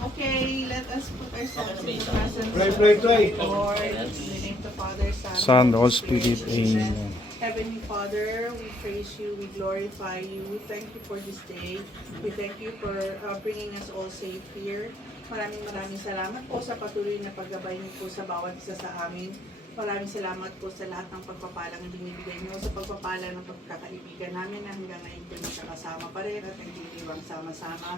Okay, let us put ourselves in the presence Pray, of pray, the pray. Lord. In the name of the Father, Son, and Holy Spirit. Amen. Heavenly Father, we praise you, we glorify you, we thank you for this day. We thank you for bringing us all safe here. Maraming salamat po sa patuloy na paggabay niyo po sa bawat isa sa amin. Maraming salamat po sa lahat ng pagpapalang binibigay niyo, sa pagpapala ng pagkakaibigan namin na hanggang ngayon po nakakasama pa rin at nagtitiwang sama-sama.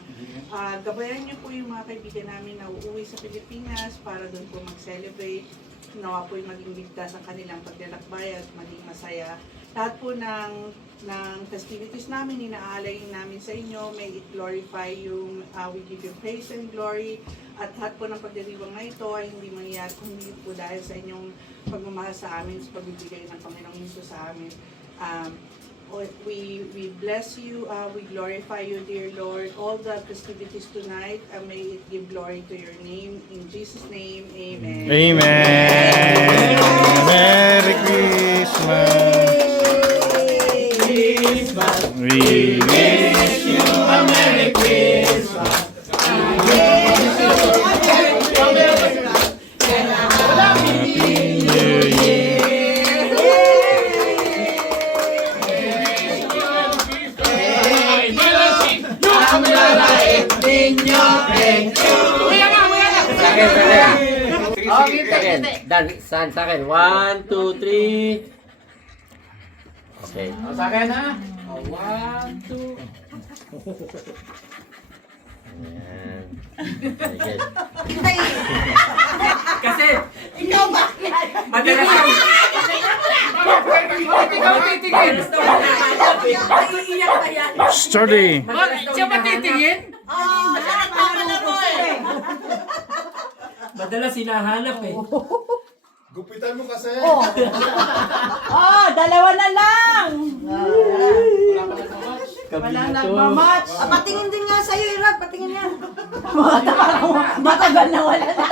Gabayan niyo po yung mga kaibigan namin na uuwi sa Pilipinas para doon po mag-celebrate. Nawa po'y maging ligtas ang kanilang paglalakbay at maging masaya. Lahat po ng festivities namin, inaalay namin sa inyo, may it glorify yung, we give you praise and glory. At lahat po ng pagdiriwang na ito ay hindi mangyayari kung hindi po dahil sa inyong pagmamahal sa amin, sa pagbibigay ng Panginoong Hesus sa amin. We bless you, we glorify you, dear Lord. All the festivities tonight, may it give glory to your name. In Jesus' name, amen. Amen. Merry Christmas. We wish you a Merry Christmas. Dan, sa akin. 1, 2, 3. Okay. Sa akin ha. 1, 2. Ayan. Very good. Kasi, Ikaw ba? madalas ang... Ikaw titingin! Iiyak ba yan? Study. Siya ba titingin? Oo, nakakatawa mo eh. Madalas hinahanap eh. Gupitan mo kasi. Dalawa na lang. Walang nagmamatch. Patingin din nga sa'yo, Irag. Patingin nga. Matagal na wala na.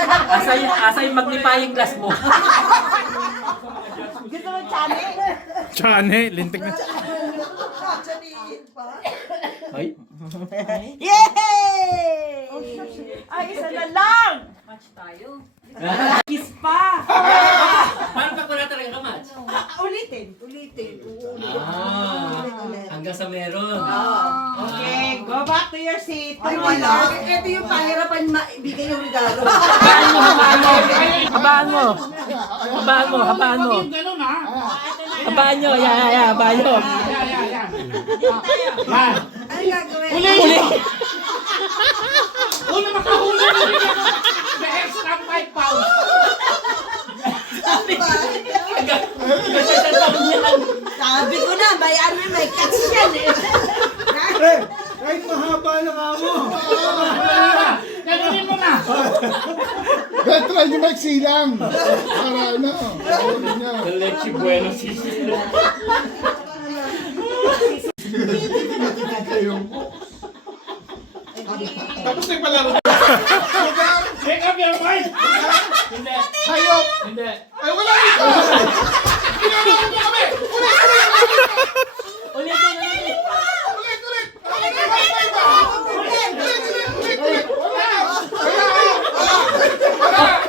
Asa yung magnifying glass mo? Gusto mo channel? Chane, lintik na. Ay? Yay! Ay, isa na lang! Kiss pa! Paano pag wala talaga ka-match? Ulitin. Hanggang sa meron. Okay, go back to your seat. Ay, wala. Ito yung pahirapan maibigay yung regalo. Habaan mo! Habaan nyo! Yeah. Habaan nyo! Ano gagawin? Uli! Sabi ko na, may catch yan eh. Kahit mahaba na ka mo. Gagawin mo na! Kahit try nyo magsilang. Para na. Leche bueno sisi. Tapos na yung palaro. Make up your mind! Hindi. Hayop. Hindi. Ay, wala ito. Pinanawan mo kami. Ulit. Ulit.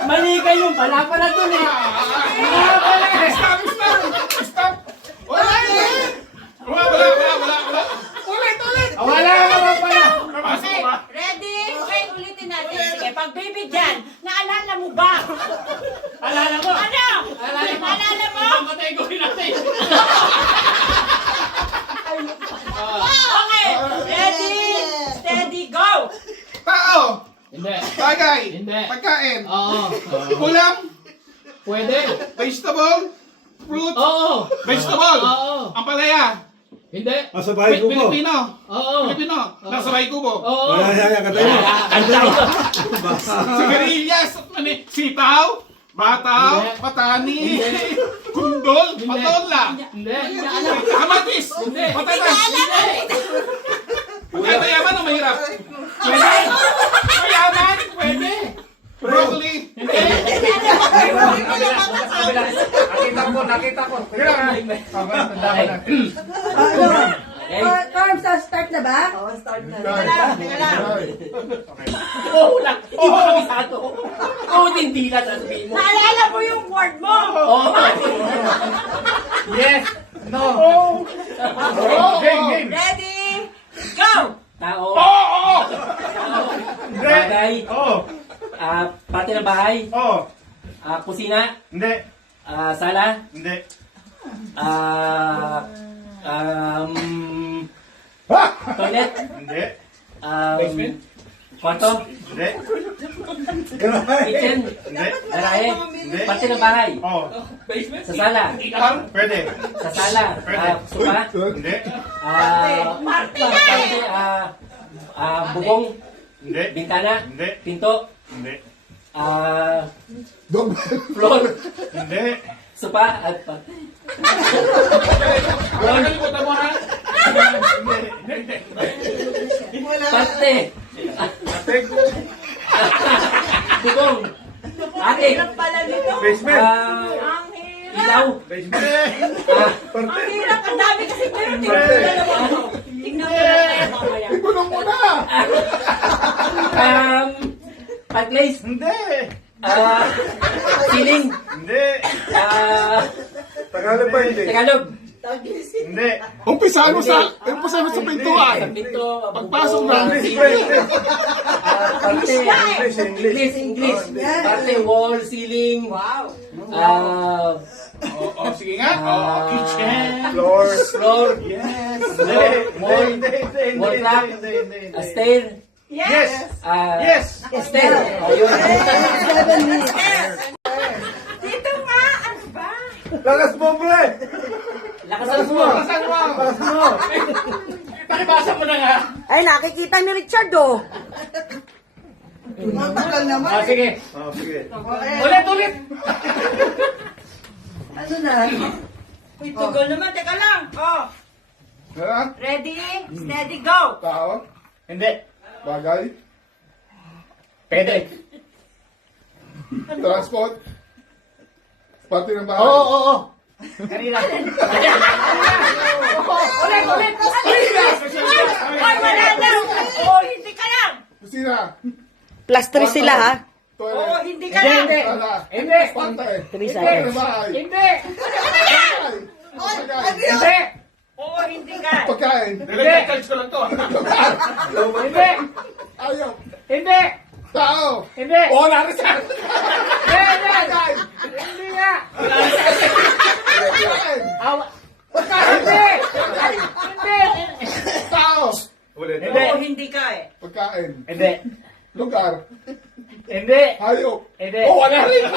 Mali kayo! Wala pala dun eh! Stop. Wala. Wala naman pala! Ready? Okay, ulitin natin. Sige, pagbibigyan, naalala mo ba? Alala mo! Ano? Alala mo! Ang kategory natin! Okay, ready, steady, go! Tao. Hindi. Bagay. Hindi. Pagkain. Oo. Ulam. Pwede. Vegetable. Fruit. Oo. Vegetable. Oo. Ampalaya. Hindi. Sa bahay ko po. Filipino. Oo. Nasa bahay kubo. Oo. Katayo. Sigarilyas. Sitaw. Bataw. Hindi. Patani. Hindi. Kundol. Hindi. Patola. Hindi. Kamatis. Hindi. Patatas. Magkano yaman o mahirap? Pwede. Mayaman. Pwede. Broccoli. Hindi. Nakita ko. Torm, start na ba? Oo lang. Hindi mo kabisado. Oo, hindi lang sasabihin mo. Naalala mo yung word mo! Oo. Yes. No. Game. Ready? Go! Tao. Oo. Bagay. Oo. Parte ng bahay. Oo. Kusina. Hindi. Sala. Hindi. Toilet. Hindi. Kwarto. Hindi. Kitchen. Hindi. Garahe. Hindi. Parte ng bahay. Oo. Sa sala. Pwede. Sa sala. Pwede. Sopa. Hindi. Parte. Bubong. Hindi. Bintana. Hindi. Pinto. Hindi. Dog. Floor. Hindi. Sopa. Floor. Hindi. Parte. Bubong. Ating. Pala nito. Basement. Ang hirap. Ilaw. Basement. Ang hirap. Ang dami kasi pero tingnan mo na mamaya. Gulong mo na. Fireplace. Hindi. Ceiling. Hindi. Tagalog ba hindi? Tagalog. Hindi. Umpisahan mo sa pintuan. Sa pinto. Pagpasok bubong, na. ceiling. Parte. English. English. Parte wall, ceiling. Wow. Sige nga. Kitchen. Floor. Floor. Yes. Wall. Hindi. Wall clock. Stair. Yes. Yes. Stair. Ayun. Dito nga. Ano ba? Lakas mo, pre! Lakasan mo. Lakas mo! Pakibasa mo na nga. Ay, nakikita ni Richard, oh. Matagal naman. Sige. Sige. Ulit. Ano na? Uy, tugal naman. Teka lang. Oh. Ha? Ready? Steady, go. Tao. Hindi. Bagay. Pwede. Transport. Parte ng bahay. Oo. Kanina. Ulit. Ay, wala na. Oh, hindi ka lang. Kusina. Plus 3 sila, ha? Toilet. Oh, hindi ka lang. Sala. Hindi. Pantay. Three Parte ng bahay. Hindi. Bahay. Pagkain. Hindi. Oo, hindi ka. Pagkain. Nilagay ko lang to. Hindi. Ayaw. Hindi. Tao. Hindi. Oh, narisan. Hindi. Hindi nga. Pagkain. Hindi. Hindi. Tao. Ulit. Hindi. Oo, hindi ka eh. Pagkain. Hindi. Lugar. Hindi. Hayop. Hindi. Oh, wala rin.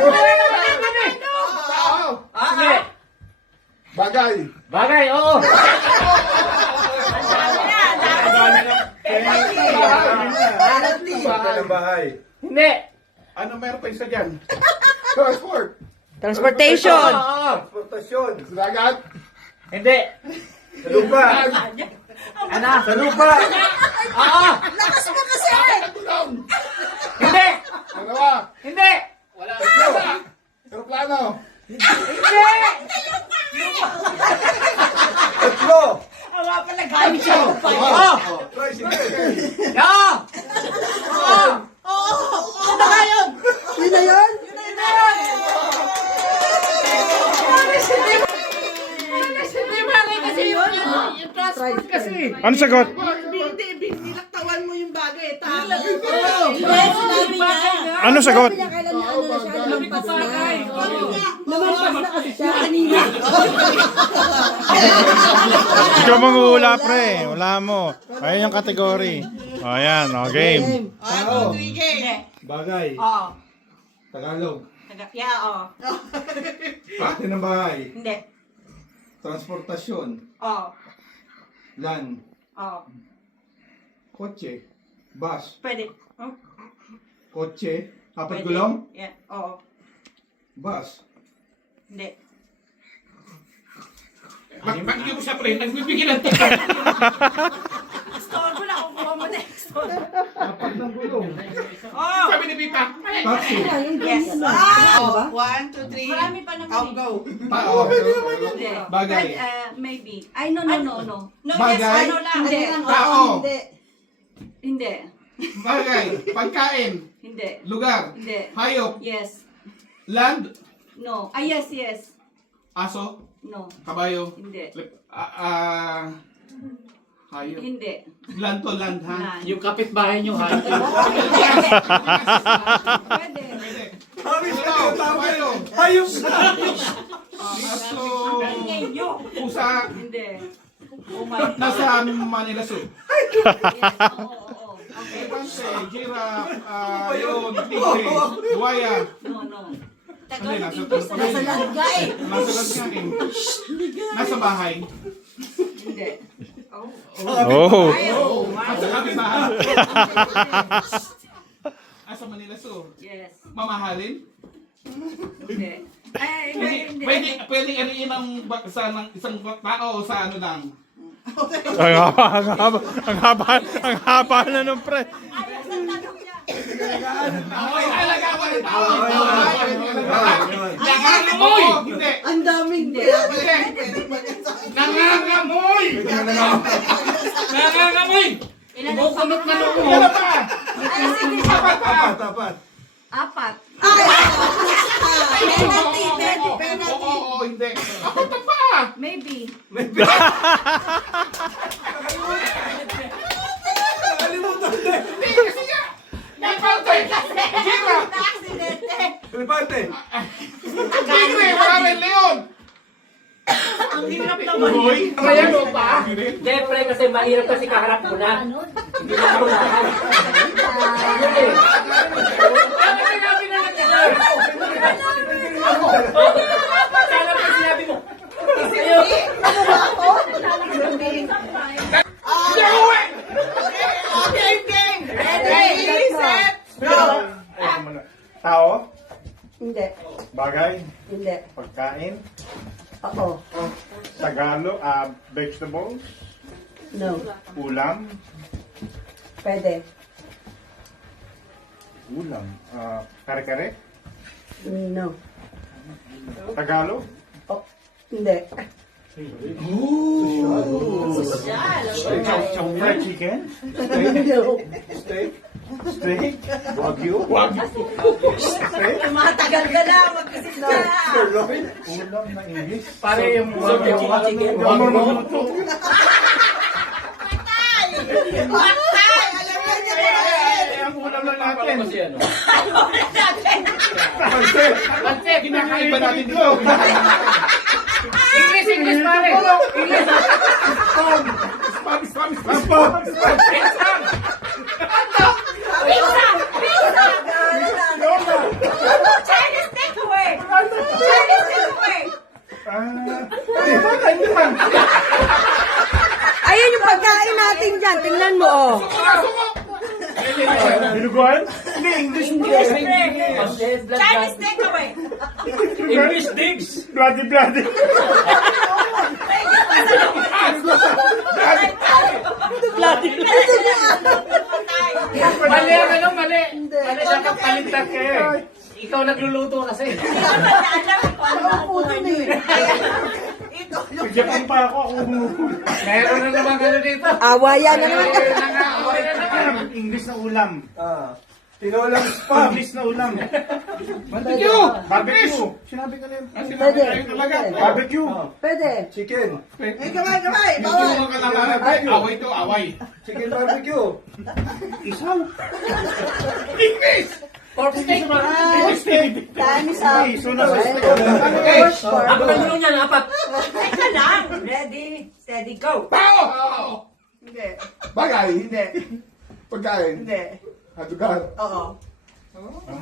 Ulit. Tao. Hindi. Bagay. Bagay, oo. Parte ng bahay. Hindi. Ano meron pa isa dyan? Transport. Transportation. Transportasyon. Sa dagat. Hindi. Sa lupa. Ano? Sa lupa. Oo. Gulong. Hindi. Dalawa. Hindi. Tatlo. Aeroplano. Hindi. Tatlo. Ang mga pala gamit siya. Oo. Tricycle. Oo. Ano ba yun? Yun na yun? Ano sagot? Hindi. Binilaktawan mo yung bagay. Tama. Ano sagot? Ikaw manguhula, pre. Wala mo. Ayun yung category. O, yan. O, game. Tao. Hindi. Bagay. Oo. Tagalog. Yeah, oo. Parte ng bahay. Hindi. Transportasyon. Oo. Land. Oo. Kotse. Bus. Pwede. Hmm? Kotse. Apat Pwede. gulong. Yeah. Oo. Bus. Hindi. Bakit hindi mo siya, pre? Nagbibigyan ng Store ko na. Kukuha mo next one. Apat ng gulong. Oo. Sabi ni baby pa. Taxi. Yes. Oh, 1, 2, 3. Marami pa naman. I'll go. Tao. Hindi. Bagay. Maybe. Ay, no. No, Bagay. yes, ano lang. Hindi. Tao. Hindi. Bagay. Pagkain. Hindi. Lugar. Hindi. Hayop. Yes. Land. No. Ah, yes. Aso. No. Kabayo. Hindi. Hayop. Hindi. Land to land, ha? Land. Yung kapitbahay nyo, ha? Pwede. Kabayo. Hayop Aso. Ingay nyo. Pusa. Hindi. Nasa Manila Zoo. Yes. Oo. Okay. Elefante, giraffe, leon, tigre, buhaya. No. Ano yun? Nasa Langga eh. Nasa langgain. Nasa bahay. Hindi. Oh. Nasa kapitbahay. Nasa Manila Zoo. Yes. Mamahalin. Hindi. Ay, hindi. Pwede ano yun ng isang tao sa ano lang. Ang haba na nung pre. Okay, talaga ako ng tao. Nangangamoy! Hindi. Ang daming Hindi. Nangangamoy! Nangangamoy! Kumukumot na nung mo. Ano pa? Apat pa. Apat. Oo, hindi. Apat na pa! Maybe. Hindi kasi nga! Elefante! Giraffe! Aksidente. Tigre! Wala rin leon! Ang hirap naman. Hoy! Kaya mo pa? Hindi, pre, kasi mahirap kasi kaharap mo na. Hindi na ako lahat. Hindi. Bakit sinabi na lang yan? Ako. Sana pa sinabi mo. Sa'yo. Ready, set, go. Tao? Hindi. Bagay? Hindi. Pagkain? Oo. Tagalog? Vegetables? No. Ulam? Pwede. Ulam? Kare-kare? No. Tagalog? Hindi. Fried chicken? No. Steak? Wagyu? Steak? Matagal ka na, mag-isip ka. Ulam na English? Pare yung chicken. Patay! Alam mo niya ba? Ang ulam lang natin. Kasi ano? Kasi kinakaiba natin dito. English, pare. English. Spanish. Chinese takeaway. Chinese takeaway. Ayun yung pagkain natin dyan. Tingnan mo, oh. Binuguan? English Chinese takeaway. English digs. Bloody. Mali ang ano, mali. Mali, dapat palintat kayo eh. Ikaw nagluluto kasi. Japan pa ako. Meron na naman ano dito. Awaya naman. Nangaaway na naman. English na ulam. Tinolang spam. English na ulam. Barbecue. Sinabi ko na yun. Pwede. Barbecue. Pwede. Chicken. Kamay. Yung mga kalaman, away to away. Chicken barbecue. Isaw. English! Pork steak. Time is up. So na Ako na nyo niyan, apat. Teka lang. Ready, steady, go. Tao! Hindi. Bagay. Hindi. Pagkain. Hindi. Hadugan. Oo.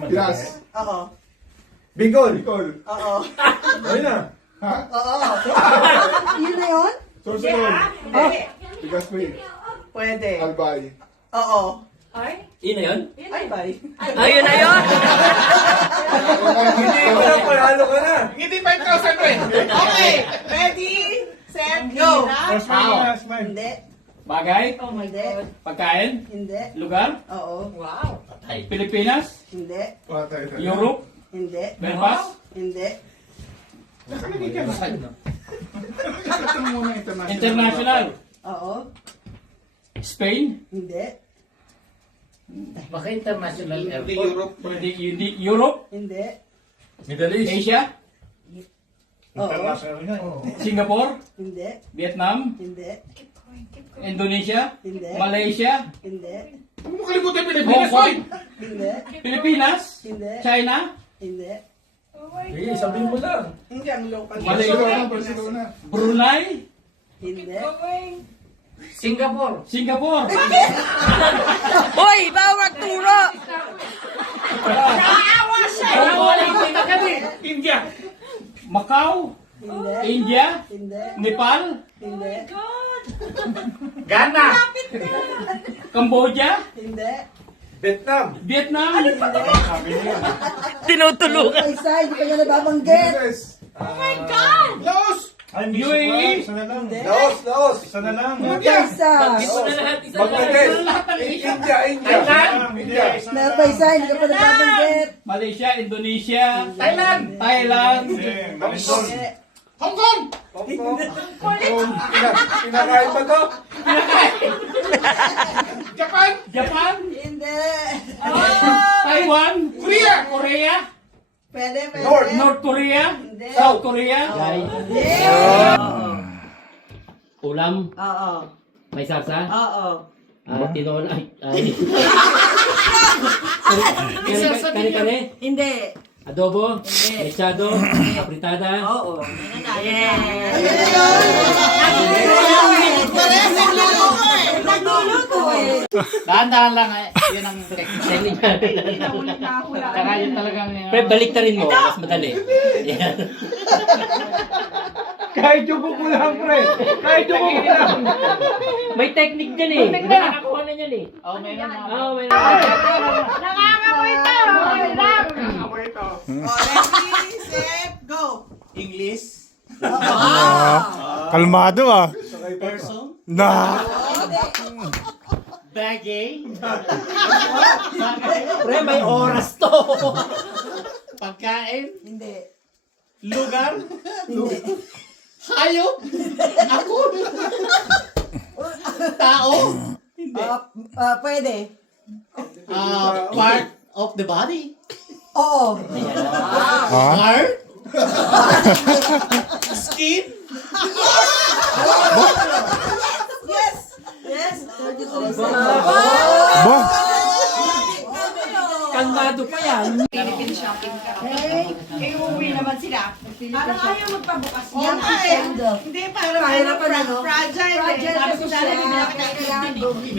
Pilas. Oo. Bicol. Oo. Ayun na. Ha? Oo. Yun na yun? Sorsogon. Hindi. Tigaspi. Pwede. Albay. Oo. Ay, Yun na yun? Ay, bye. ayun na yun. Hindi ko na panalo ka na. Hindi 5,000 eh. Okay. Ready, set, go. Smile. Hindi. Bagay? Oh my Hindi. God. Pagkain? Hindi. Lugar? Oo. Wow. Patay. Pilipinas? Hindi. Europe? Hindi. Belfast? Hindi. International? Oo. Spain? Hindi. Baka international Hindi airport. Europe. Hindi, Europe? Hindi. Middle East. Asia? Oo. Singapore? Hindi. Vietnam? Hindi. Indonesia? Hindi. Malaysia? Hindi. Huwag mo kalimutan yung Hong Pilipinas, Kong? oy! Hindi. Pilipinas? Hindi. China? Hindi. Sige, sabihin mo lang. Hindi ang local. Malaysia? Brunei? Hindi. Singapore. Singapore? Hoy, bawag turo! India. Macau? Hindi. India? Hindi. Nepal? Hindi. Ghana. Cambodia? Hindi. Vietnam. Vietnam? Tinutulungan. Isa, hindi ka niya nababanggit. Laos. UAE? Hindi. Laos. Isa na lang. Isa. Bangladesh. Lahat ng Asia? India. Meron pa isa, hindi ka pa nababanggit. Malaysia, Indonesia, Thailand. Thailand, Hindi. Hong Kong. Pinakain ba to? Japan. Japan, Hindi. Taiwan, Korea. Korea, Pwede, pwede. North Korea, Hindi. South Korea. Hindi. Ulam. Oo. May sarsa. Oo. Tinola. Ay. Kare-kare. Hindi. Adobo. Hindi. Mechado. Apritada. Oo. Yes. Nagluluto eh. Dahan-dahan lang eh. Yun ang Technique. Tsaka yun talagang... Pre, balik ta rin mo. Mas madali. Yan. Kahit yung kukulang, pre. Kahit yung kukulang. May technique dyan eh. May nakakuha na yan eh. Oh, meron na. Oo, may Ready, set, go. English. Kalmado ah. Na. Bagay. Pre, may oras to. Pagkain. Hindi. Lugar. Hindi. Hayop. Ako. Tao. Pwede. Part of the body. Oo. Ha? Heart. Skin. Yes. Yes. 33 seconds. Ba? Kalmado pa yan. Philippine shopping ka. Eh, uuwi naman sila. Parang ayaw magpabukas Oo niya. nga eh. Hindi, parang Mahirapan ano? fragile. Fragile kasi siya. Kailangan doble.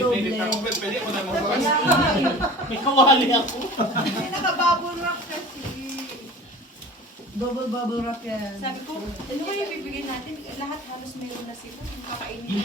May kawali ako. Hindi, naka-bubble wrap kasi. Double bubble wrap yan. Sabi ko, ano kaya bibigyan natin? Lahat halos meron na sila. Kakainin